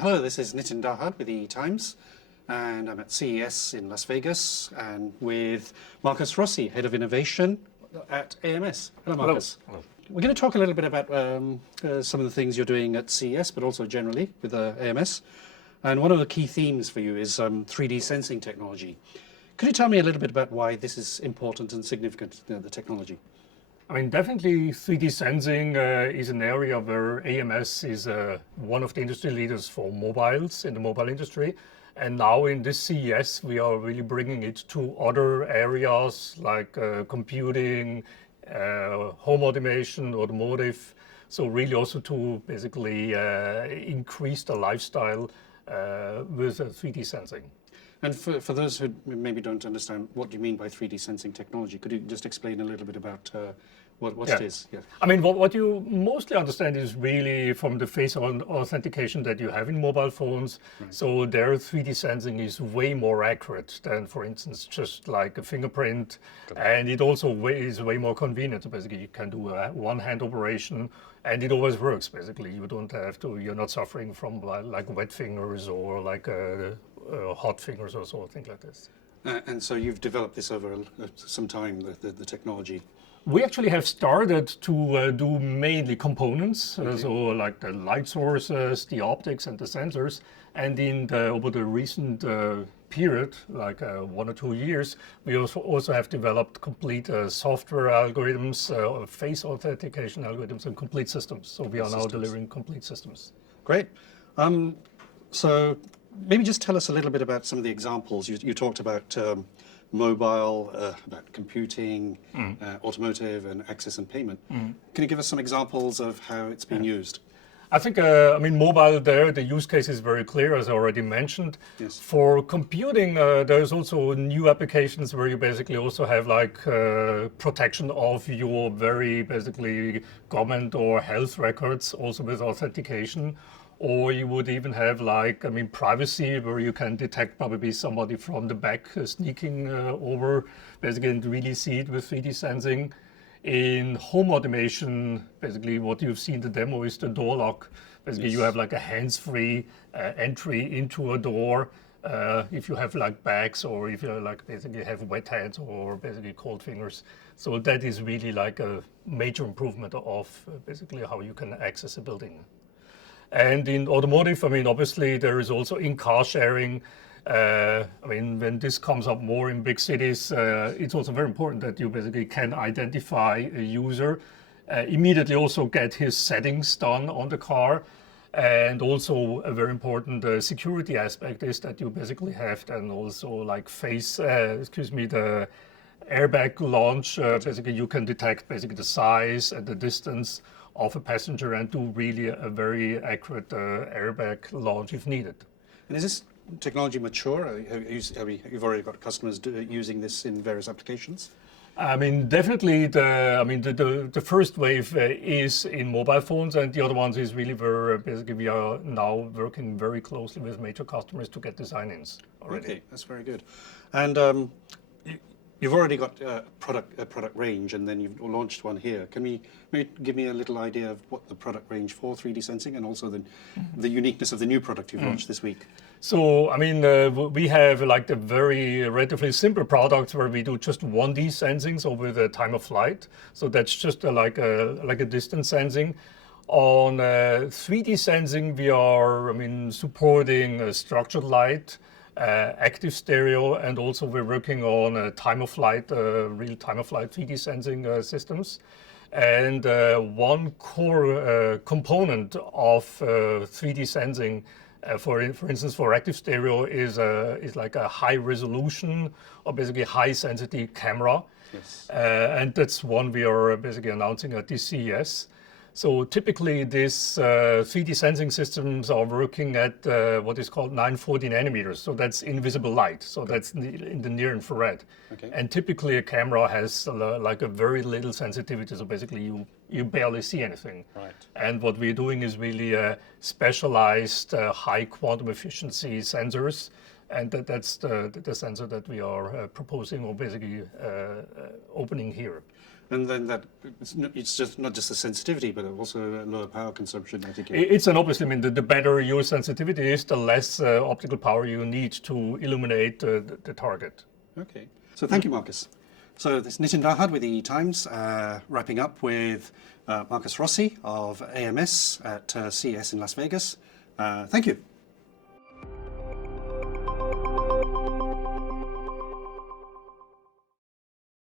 Hello, this is Nitin Dahad with the Times, and I'm at CES in Las Vegas, and with Markus Rossi, Head of Innovation at AMS. Hello, Markus. Hello. We're going to talk a little bit about some of the things you're doing at CES, but also generally with AMS. And one of the key themes for you is 3D sensing technology. Could you tell me a little bit about why this is important and significant, the technology? I mean, definitely 3D sensing is an area where AMS is one of the industry leaders for mobiles in the mobile industry. And now in this CES, we are really bringing it to other areas like computing, home automation, automotive. So really also to basically increase the lifestyle with 3D sensing. And for those who maybe don't understand, what do you mean by 3D sensing technology? Could you just explain a little bit about what it is? Yeah. I mean, what you mostly understand is really from the face authentication that you have in mobile phones. Right. So their 3D sensing is way more accurate than, for instance, just like a fingerprint. And it also is way more convenient. So basically, you can do a one-hand operation, and it always works. Basically, you don't have to. You're not suffering from like wet fingers or like hot fingers or something like this. And so you've developed this over some time, the technology. We actually have started to do mainly components, Okay. so like the light sources, the optics, and the sensors. And over the recent period, like 1 or 2 years, we also have developed complete software algorithms, face authentication algorithms, and complete systems. So we are now delivering complete systems. Great. So maybe just tell us a little bit about some of the examples. You talked about mobile, about computing, automotive, and access and payment. Can you give us some examples of how it's being used? I think, I mean, mobile there, the use case is very clear, as I already mentioned. Yes. For computing, there's also new applications where you basically also have like protection of your very basically government or health records, also with authentication. Or you would even have like, I mean, privacy, where you can detect probably somebody from the back sneaking over, basically, and really see it with 3D sensing. In home automation, basically what you've seen the demo is the door lock. Basically, you have like a hands-free entry into a door. If you have like bags, or if you like basically have wet hands or basically cold fingers. So that is really like a major improvement of basically how you can access a building. And in automotive, I mean, obviously there is also in-car sharing. I mean, when this comes up more in big cities, it's also very important that you basically can identify a user, immediately also get his settings done on the car. And also a very important security aspect is that you basically have then also like the airbag launch. Basically, you can detect basically the size and the distance of a passenger and do really a very accurate airbag launch if needed. And is this technology mature? You've already got customers using this in various applications? I mean, definitely the first wave is in mobile phones, and the other ones is really where basically we are now working very closely with major customers to get design-ins already. Okay, that's very good. And you've already got a product range, and then you've launched one here. Can you give me a little idea of what the product range for 3D sensing and also the uniqueness of the new product you've launched this week? So, I mean, we have like the very relatively simple products where we do just 1D sensing, so with the time of flight. So that's just like a distance sensing. On 3D sensing, we are, I mean, supporting structured light, active stereo, and also we're working on time of flight, real time of flight 3D sensing systems. And one core component of 3D sensing, for instance, for active stereo is like a high resolution or basically high sensitivity camera. Yes. And that's one we are basically announcing at this CES. So typically, these 3D sensing systems are working at what is called 940 nanometers. So that's invisible light. So that's in the near infrared. Okay. And typically, a camera has like a very little sensitivity. So basically, you barely see anything. Right. And what we're doing is really specialized high quantum efficiency sensors. And that's the sensor that we are proposing or basically opening here. And then it's just not just the sensitivity, but also lower power consumption, I think. It's an obviously, I mean, the better your sensitivity is, the less optical power you need to illuminate the target. Okay. So thank you, Markus. So this is Nitin Dahad with the Times, wrapping up with Markus Rossi of AMS at CES in Las Vegas. Thank you.